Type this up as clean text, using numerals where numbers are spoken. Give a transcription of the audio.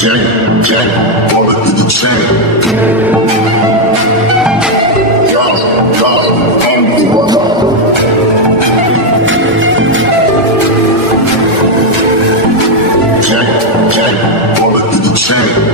Jack, all it is a chain. God, I'm the one. Jack, all it is a chain.